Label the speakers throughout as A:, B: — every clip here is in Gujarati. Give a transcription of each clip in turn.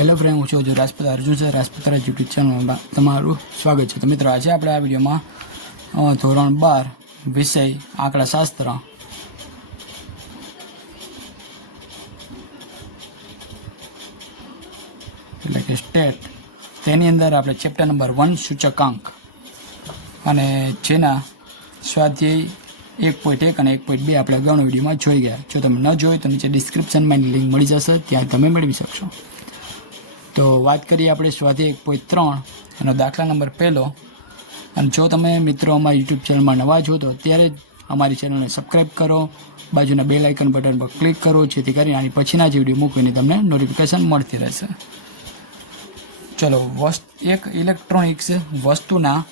A: હેલો ફ્રેન્ડ હું છું હજુ રાજપત. અર્જુન છે રાજપૂત રાજ યુટ્યુબ ચેનલમાં તમારું સ્વાગત છે. તો મિત્રો, આજે આપણે આ વિડીયોમાં ધોરણ બાર, વિષય આંકડાશાસ્ત્ર. એટલે કે સ્ટેટ તેની અંદર આપણે ચેપ્ટર નંબર વન સૂચકાંક. અને જેના સ્વાધ્યાય એક પોઈન્ટ એક અને એક પોઈન્ટ બે આપણે અગાઉના વિડીયોમાં જોઈ ગયા. જો તમે ન જોઈ તો નીચે ડિસ્ક્રિપ્શનમાં એની લિંક મળી જશે. ત્યાં તમે મેળવી શકશો. તો વાત કરીએ આપણે સ્વાધ્યાય એક પોઈન્ટ ત્રણ એનો દાખલા નંબર પહેલો. અને જો તમે મિત્રો અમારા યુટ્યુબ ચેનલમાં નવા છો, તો અત્યારે જ અમારી ચેનલને સબસ્ક્રાઈબ કરો. બાજુના બેલ આઇકન બટન પર ક્લિક કરો, જેથી કરીને આની પછીના જે વીડિયો મૂકીને તમને નોટિફિકેશન મળતી રહેશે. ચલો, વસ્ત, એક ઇલેક્ટ્રોનિક્સ વસ્તુના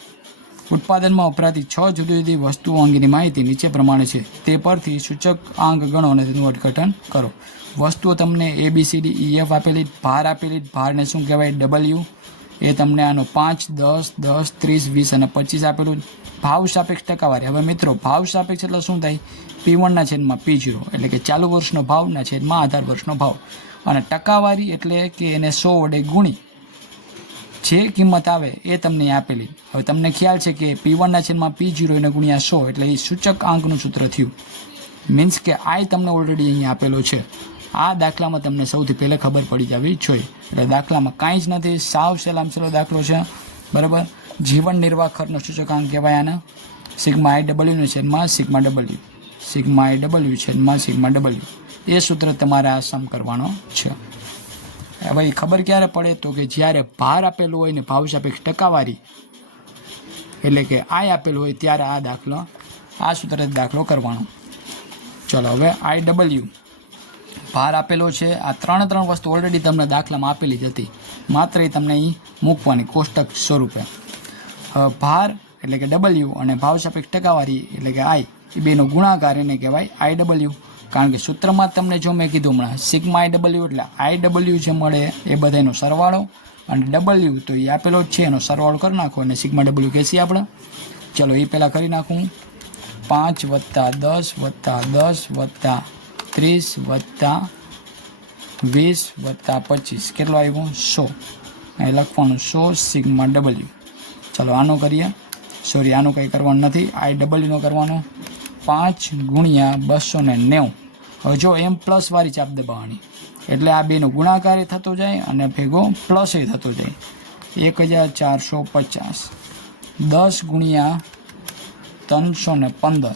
A: ઉત્પાદનમાં વપરાતી છ જુદી જુદી વસ્તુઓ અંગેની માહિતી નીચે પ્રમાણે છે. તે પરથી સૂચક આંક ગણો અને તેનું અર્થઘટન કરો. વસ્તુઓ તમને A B C D E F આપેલી, ભાર આપેલી, ભારને શું કહેવાય? ડબલ્યુ એ તમને આનો પાંચ, દસ દસ, ત્રીસ, વીસ અને પચીસ આપેલું. ભાવ સાપેક્ષ ટકાવારી. હવે મિત્રો, ભાવ સાપેક્ષ એટલે શું થાય? પી વનના છેદમાં પી જીરો એટલે કે ચાલુ વર્ષનો ભાવના છેદમાં આધાર વર્ષનો ભાવ. અને ટકાવારી એટલે કે એને સો વડે ગુણી. જે કિંમત આવે એ તમને આપેલી. હવે તમને ખ્યાલ છે કે પી વનના છેદમાં પી જીરો એને ગુણ્યા સો એટલે એ સૂચક આંકનું સૂત્ર થયું. મીન્સ કે આઈ તમને ઓલરેડી અહીંયા આપેલો છે. આ દાખલામાં તમને સૌથી પહેલાં ખબર પડી જવી જોઈએ. એટલે દાખલામાં કાંઈ જ નથી, સાવ સહેલામ સહેલો દાખલો છે. બરાબર? જીવન નિર્વાહ ખર્ચનો સૂચકાંક કહેવાય આના. સિગ્મા આઈ ડબલ્યુનો છેદમાં sigma W sigma I W છેદમાં સિગ્મા ડબલ્યુ એ સૂત્ર તમારે આ સમ કરવાનો છે. હવે એ ખબર ક્યારે પડે તો કે જ્યારે ભાર આપેલું હોય ને ભાવ સાપેક્ષ ટકાવારી, એટલે કે આઈ આપેલું હોય ત્યારે આ દાખલો, આ સૂત્ર દાખલો કરવાનો. ચલો હવે આઈ ડબલ્યુ ભાર આપેલો છે, આ ત્રણ ત્રણ વસ્તુ ઓલરેડી તમને દાખલામાં આપેલી જ હતી. માત્ર એ તમને અહીં મૂકવાની કોષ્ટક સ્વરૂપે. ભાર એટલે કે ડબલ્યુ અને ભાવ સાપેક્ષ ટકાવારી એટલે કે આઈ એ બેનો ગુણાકાર એને કહેવાય આઈ ડબલ્યુ કારણ કે સૂત્રમાં તમને જો મેં કીધું હમણાં, સિગ્મા આઈ ડબલ્યુ એટલે આઈ ડબલ્યુ જે મળે એ બધાનો સરવાળો અને ડબલ્યુ તો એ આપેલો જ છે, એનો સરવાળો કરી નાખો અને સિગ્મા ડબલ્યુ કહેશી આપણે. ચલો, એ પહેલાં કરી નાખું. પાંચ વત્તા દસ વત્તા દસ વત્તા ત્રીસ વત્તા વીસ વત્તા પચીસ. કેટલો આવ્યો? સો. એ લખવાનું સો સિગ્મા ડબલ્યુ ચલો, આનું કરીએ. સોરી આનું કંઈ કરવાનું નથી. આઈ ડબલ્યુનો કરવાનો. પાંચ ગુણ્યા બસો ને નેવું. હવે જો એમ પ્લસ વાળી ચાપ દબાવવાની. એટલે આ બેનો ગુણાકાર થતો જાય અને ભેગો પ્લસ એ થતો જાય. એક હજાર ચારસો પચાસ. દસ ગુણ્યા ત્રણસો ને પંદર.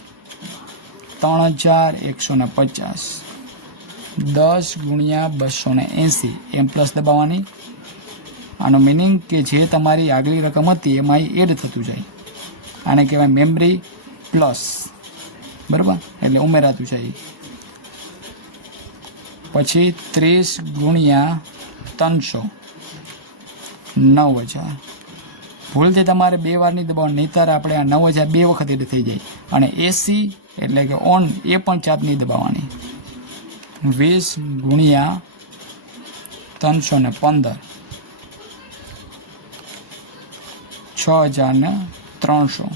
A: ત્રણ હજાર એકસો ને પચાસ. દસ ગુણ્યા બસો ને એંસી. એમ પ્લસ દબાવવાની. આનો મિનિંગ કે જે તમારી આગલી રકમ હતી એમાં એડ થતું જાય. આને કહેવાય મેમરી પ્લસ બરાબર? એટલે ઉમેરાતું છે પછી ત્રીસ ગુણ્યા ત્રણસો. નવ હજાર. ભૂલથી તમારે બે વાર નહીં દબાવવાનું, નહીંતર આપણે આ નવ હજાર બે વખત એટલે થઈ જાય. અને એસી એટલે કે ઓન, એ પણ ચાપ નહીં દબાવવાની. વીસ ગુણ્યા ત્રણસો ને પંદર. છ હજાર ને ત્રણસો.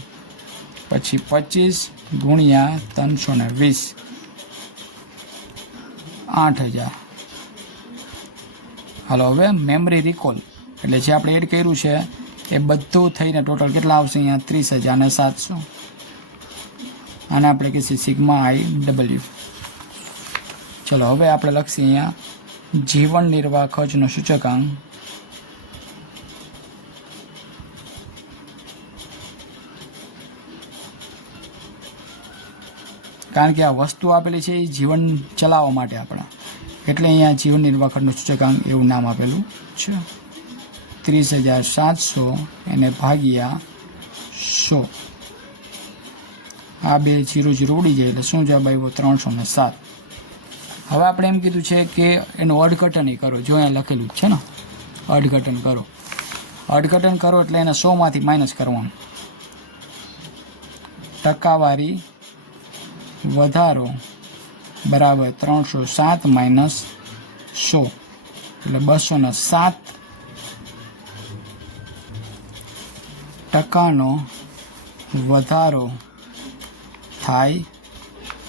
A: પછી પચીસ ગુણ્યા ત્રણસો ને વીસ. આઠ હજાર. હાલો, હવે મેમરી રિકોલ એટલે જે આપણે એડ કર્યું છે, એ બધું થઈને ટોટલ કેટલા આવશે અહીંયા? ત્રીસ હજાર ને સાતસો. આને આપણે કહીશું સિગ્મા આઈ ડબલ્યુ. ચલો, હવે આપણે લખીએ અહીંયા જીવન નિર્વાહ ખર્ચનો સૂચકાંક. કારણ કે આ વસ્તુ આપેલી છે એ જીવન ચલાવવા માટે આપણા. એટલે અહીંયા જીવન નિર્વાહ સૂચકાંક એવું નામ આપેલું છે. ત્રીસ હજાર સાતસો એને ભાગ્યા સો. આ બે જીરો જીરો ઉડી જાય એટલે શું જવાબ આવ્યો? ત્રણસો ને સાત. હવે આપણે એમ કીધું છે કે એનું અડઘટન એ કરો. જો અહીંયા લખેલું છે ને અડઘટન કરો. અડઘટન કરો એટલે એને સોમાંથી માઇનસ કરવાનું. ટકાવારી વધારો બરાબર ત્રણસો સાત માઇનસ સો. એટલે બસો ને સાત ટકાનો વધારો થાય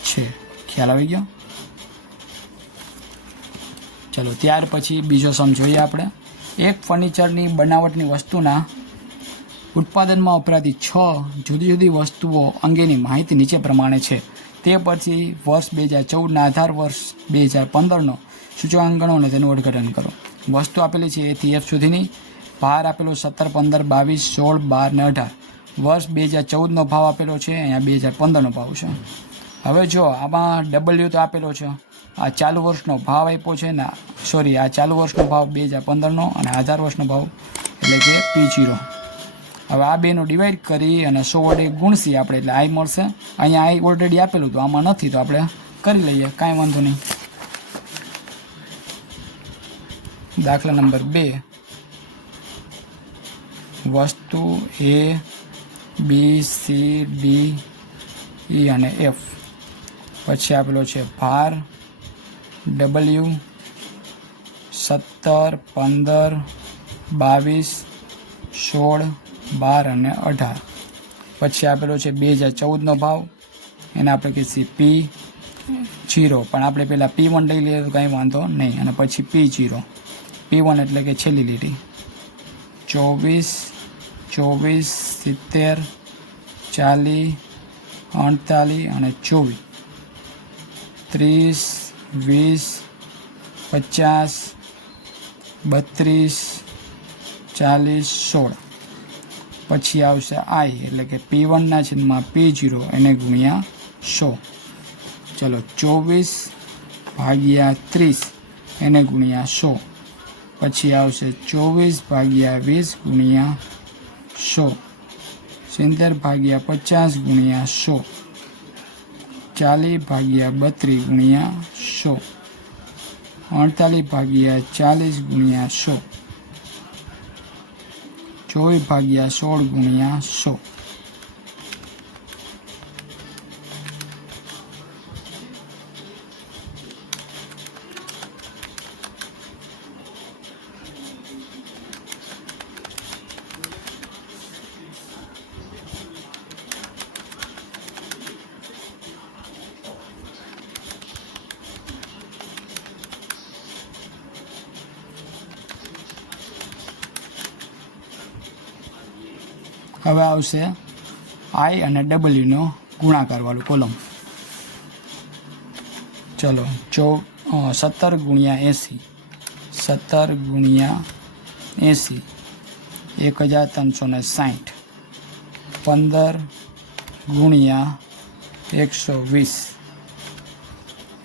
A: છે. ખ્યાલ આવી ગયો? ચલો, ત્યાર પછી બીજો સમ જોઈએ આપણે. એક ફર્નિચરની બનાવટની વસ્તુના ઉત્પાદનમાં વપરાતી છ જુદી જુદી વસ્તુઓ અંગેની માહિતી નીચે પ્રમાણે છે. તે પછી વર્ષ બે હજાર ચૌદના આધાર વર્ષ બે હજાર પંદરનો સૂચકાંક ગણો અને તેનું અર્થઘટન કરો. વસ્તુ આપેલી છે એથી એફ સુધીની. ભાર આપેલો સત્તર, પંદર, બાવીસ, સોળ, બાર ને અઢાર. વર્ષ બે હજાર ચૌદનો ભાવ આપેલો છે, અહીંયા બે હજાર પંદરનો ભાવ છે. હવે જો આમાં ડબલ્યુ તો આપેલો છે. આ ચાલુ વર્ષનો ભાવ આપ્યો છે ને સોરી આ ચાલુ વર્ષનો ભાવ બે હજાર પંદરનો અને આધાર વર્ષનો ભાવ એટલે કે પી જીરો હવે આ બેનું ડિવાઈડ કરી અને સો વડે ગુણસી આપણે, એટલે આઈ મળશે. અહીંયા આઈ ઓલરેડી આપેલું હતું, આમાં નથી, તો આપણે કરી લઈએ, કાંઈ વાંધો નહીં. દાખલા નંબર બે. વસ્તુ એ, બી, સી, ડી, ઈ અને એફ. પછી આપેલો છે ભાર, ડબલ્યુ, સત્તર, પંદર, બાવીસ, સોળ બાર અને અઢાર. પછી આપેલો છે બે હજાર ચૌદનો ભાવ. એને આપણે કહીએ પી જીરો. પણ આપણે પહેલાં પી વન લઈ લઈએ તો કાંઈ વાંધો નહીં. અને પછી પી જીરો. પી વન એટલે કે છેલ્લી લીટી. ચોવીસ ચોવીસ, સિત્તેર, ચાલીસ, અડતાલીસ અને ચોવીસ. ત્રીસ, વીસ, પચાસ, બત્રીસ, ચાલીસ, સોળ. પછી આવશે આઈ, એટલે કે પી વનના છેદમાં પી જીરો એને ગુણ્યા સો. ચલો, ચોવીસ ભાગ્યા ત્રીસ, એને ગુણ્યા સો. પછી આવશે ચોવીસ ભાગ્યા વીસ ગુણ્યા સો. સિત્તેર ભાગ્યા પચાસ ગુણ્યા સો. ચાલીસ ભાગ્યા બત્રીસ ગુણ્યા સો. અડતાલીસ ભાગ્યા ચાલીસ ગુણ્યા સો. ચોવીસ ભાગ્યા સોળ ગુણ્યા સો હવે આવશે આઈ અને ડબલ્યુનો ગુણાકારવાળું કોલમ ચલો ચો સત્તર ગુણ્યા એંસી, સત્તર ગુણ્યા એંસી, એક હજાર ત્રણસો ને સાઠ પંદર ગુણ્યા એકસો વીસ,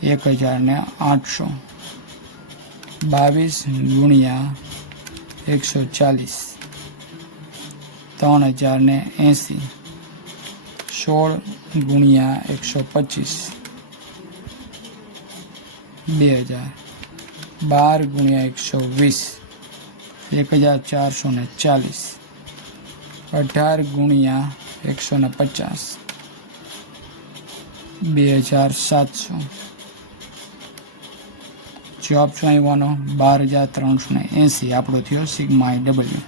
A: એક હજાર ને આઠસો, બાવીસ ગુણ્યા એકસો ચાલીસ ત્રણ હજાર ને એંસી. સોળ ગુણ્યા એકસો પચીસ. બે હજાર. બાર ગુણ્યા એકસો વીસ. એક હજાર ચારસો ને ચાલીસ. અઢાર ગુણ્યા એકસો ને પચાસ. બે હજાર સાતસો. જવાબ શું આવ્યો બાર હજાર ત્રણસો ને એંસી આપણો થયો સિગ્મા ડબલ્યુ.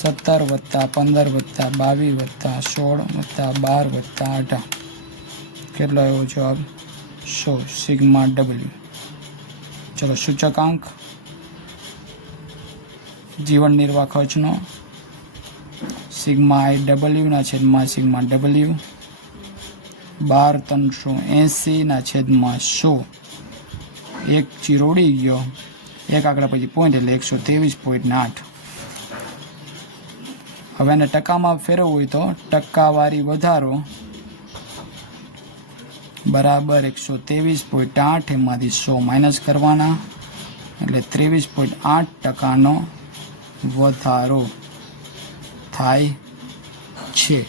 A: સત્તર વત્તા પંદર વત્તા બાવીસ વત્તા સોળ વત્તા બાર વત્તા અઢાર કેટલો એવો જવાબ? સો, સિગ્મા ડબલ્યુ. ચલો, સૂચકાંક. જીવન નિર્વાહ ખર્ચનો. સિગ્મા આઈ ડબલ્યુના છેદમાં સિગ્મા ડબલ્યુ. બાર ત્રણસો એંસીના છેદમાં સો. એક ચીરોડી ગયો. એક આંકડા પછી પોઈન્ટ એટલે એકસો ત્રેવીસ પોઈન્ટ આઠ. હવે એને ટકામાં ફેરવવું હોય તો ટકાવારી વધારો. બરાબર એકસો ત્રેવીસ પોઈન્ટ આઠ એમાંથી સો માઇનસ કરવાના. એટલે ત્રેવીસ પોઈન્ટ આઠ ટકાનો વધારો થાય છે.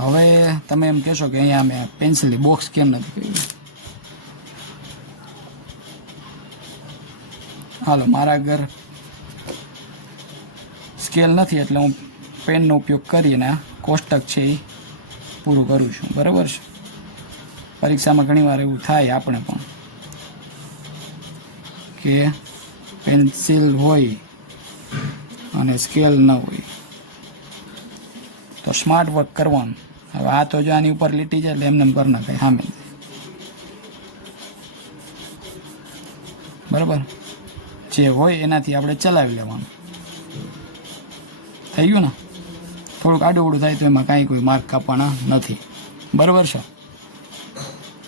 A: હવે તમે એમ કહેશો કે અહીંયા મેં પેન્સિલની બોક્સ કેમ નથી કર્યું હાલો, મારા ઘર સ્કેલ નથી એટલે હું પેનનો ઉપયોગ કરીને કોષ્ટક છે એ પૂરું કરું છું. બરાબર છે? પરીક્ષામાં ઘણીવાર એવું થાય આપણે પણ કે પેન્સિલ હોય અને સ્કેલ ન હોય. તો સ્માર્ટ વર્ક કરવાનું. હવે આ તો જો આની ઉપર લીટી છે એટલે એમને એમ ના થાય સામે બરાબર? જે હોય એનાથી આપણે ચલાવી લેવાનું. થઈ ગયું ને, થોડુંક આડું થાય તો એમાં કાંઈ કોઈ માર્ક કાપવાના નથી. બરાબર છે?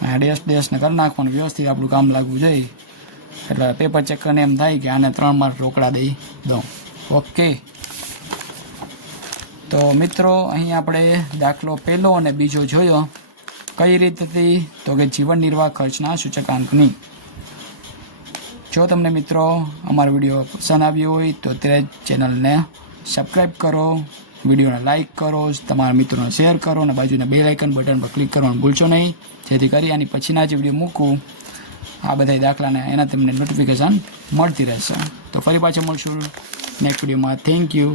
A: આ ડેશ ડેશને કરી નાખવાનું, વ્યવસ્થિત આપણું કામ લાગવું જોઈએ. એટલે પેપર ચેક કરીને એમ થાય કે આને ત્રણ માર્ક રોકડા દઈ દઉં. ઓકે તો મિત્રો, અહીં આપણે દાખલો પહેલો અને બીજો જોયો. કઈ રીતથી? તો કે જીવન નિર્વાહ ખર્ચના સૂચકાંકની. જો તમને મિત્રો, અમારો વીડિયો પસંદ આવ્યો હોય તો અત્યારે ચેનલને સબસ્ક્રાઈબ કરો, વિડીયોને લાઇક કરો, તમારા મિત્રોને શેર કરો અને બાજુના બે લાઇકન બટન પર ક્લિક કરવાનું ભૂલશો નહીં. જેથી કરી આની પછીના જે વીડિયો મૂકું, આ બધા દાખલાને એના તમને નોટિફિકેશન મળતી રહેશે. તો ફરી પાછા મળશું નેક્સ્ટ વિડીયોમાં થેન્ક યુ